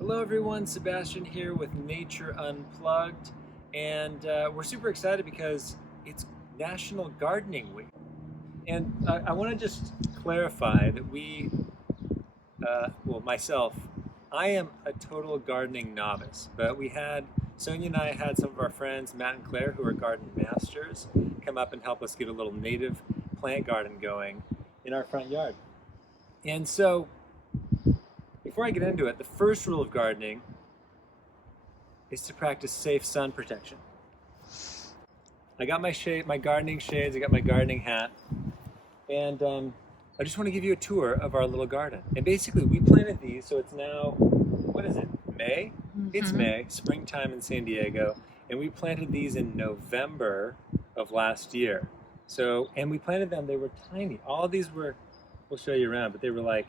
Hello everyone, Sebastian here with Nature Unplugged, and we're super excited because it's National Gardening Week. And I want to just clarify that myself, I am a total gardening novice, but Sonya and I had some of our friends, Matt and Claire, who are garden masters, come up and help us get a little native plant garden going in our front yard. And so, before I get into it, the first rule of gardening is to practice safe sun protection. I got my gardening shades, I got my gardening hat, and I just want to give you a tour of our little garden. And basically, we planted these, so it's now, what is it, May? It's May, springtime in San Diego, and we planted these in November of last year. And we planted them, they were tiny. All of these were, we'll show you around, but they were like,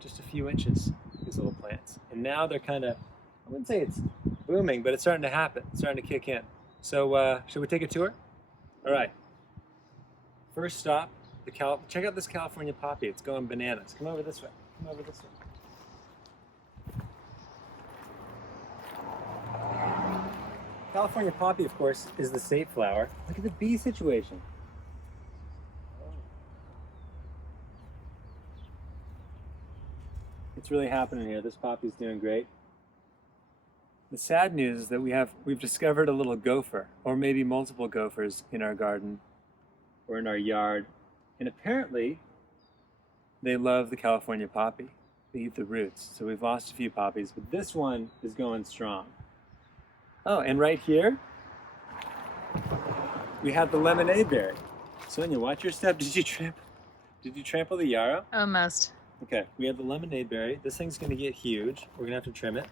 just a few inches, these little plants. And now they're kind of, I wouldn't say it's booming, but it's starting to happen. It's starting to kick in. So should we take a tour? All right. First stop, check out this California poppy. It's going bananas. Come over this way. Come over this way. California poppy, of course, is the state flower. Look at the bee situation. It's really happening here. This poppy's doing great. The sad news is that we've discovered a little gopher, or maybe multiple gophers in our garden or in our yard. And apparently they love the California poppy. They eat the roots. So we've lost a few poppies, but this one is going strong. Oh, and right here, we have the lemonade berry. Sonya, watch your step. Did you trample the yarrow? Almost. Okay, we have the lemonade berry. This thing's gonna get huge. We're gonna have to trim it.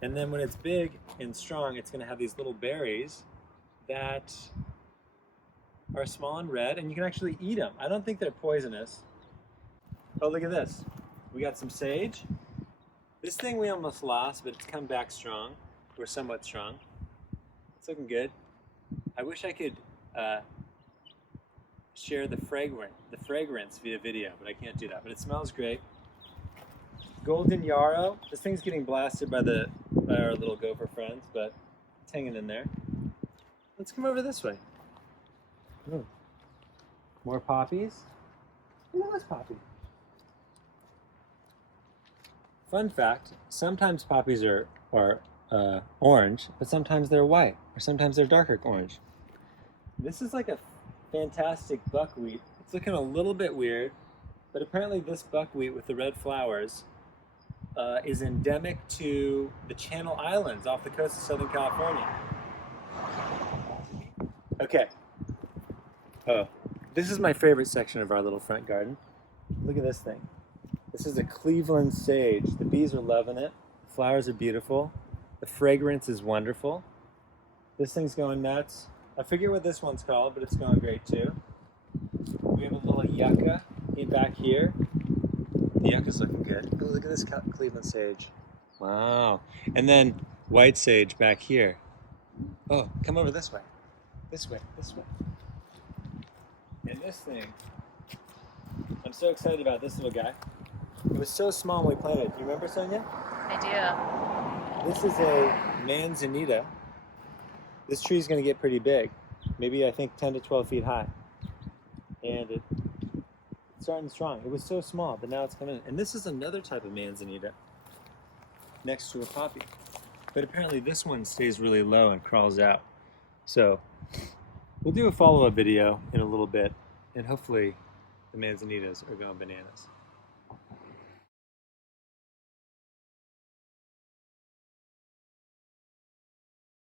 And then when it's big and strong, it's gonna have these little berries that are small and red, and you can actually eat them. I don't think they're poisonous. Oh, look at this. We got some sage. This thing we almost lost, but it's come back strong. We're somewhat strong. It's looking good. I wish I could share the fragrance via video, but I can't do that. But it smells great. Golden yarrow. This thing's getting blasted by our little gopher friends, but it's hanging in there. Let's come over this way. Ooh. More poppies. Look at this poppy. Fun fact, sometimes poppies are orange, but sometimes they're white, or sometimes they're darker orange. This is like a fantastic buckwheat. It's looking a little bit weird, but apparently this buckwheat with the red flowers is endemic to the Channel Islands off the coast of Southern California. Okay. Oh, this is my favorite section of our little front garden. Look at this thing. This is a Cleveland sage. The bees are loving it. The flowers are beautiful. The fragrance is wonderful. This thing's going nuts. I forget what this one's called, but it's going great too. We have a little yucca back here. The yucca's looking good. Oh, look at this Cleveland sage. Wow. And then white sage back here. Oh, come over this way. This way, this way. And this thing, I'm so excited about this little guy. It was so small when we planted it. Do you remember, Sonya? I do. This is a manzanita. This tree is going to get pretty big. Maybe, I think, 10 to 12 feet high. And it's starting strong. It was so small, but now it's coming in. And this is another type of manzanita next to a poppy. But apparently this one stays really low and crawls out. So we'll do a follow-up video in a little bit, and hopefully the manzanitas are going bananas.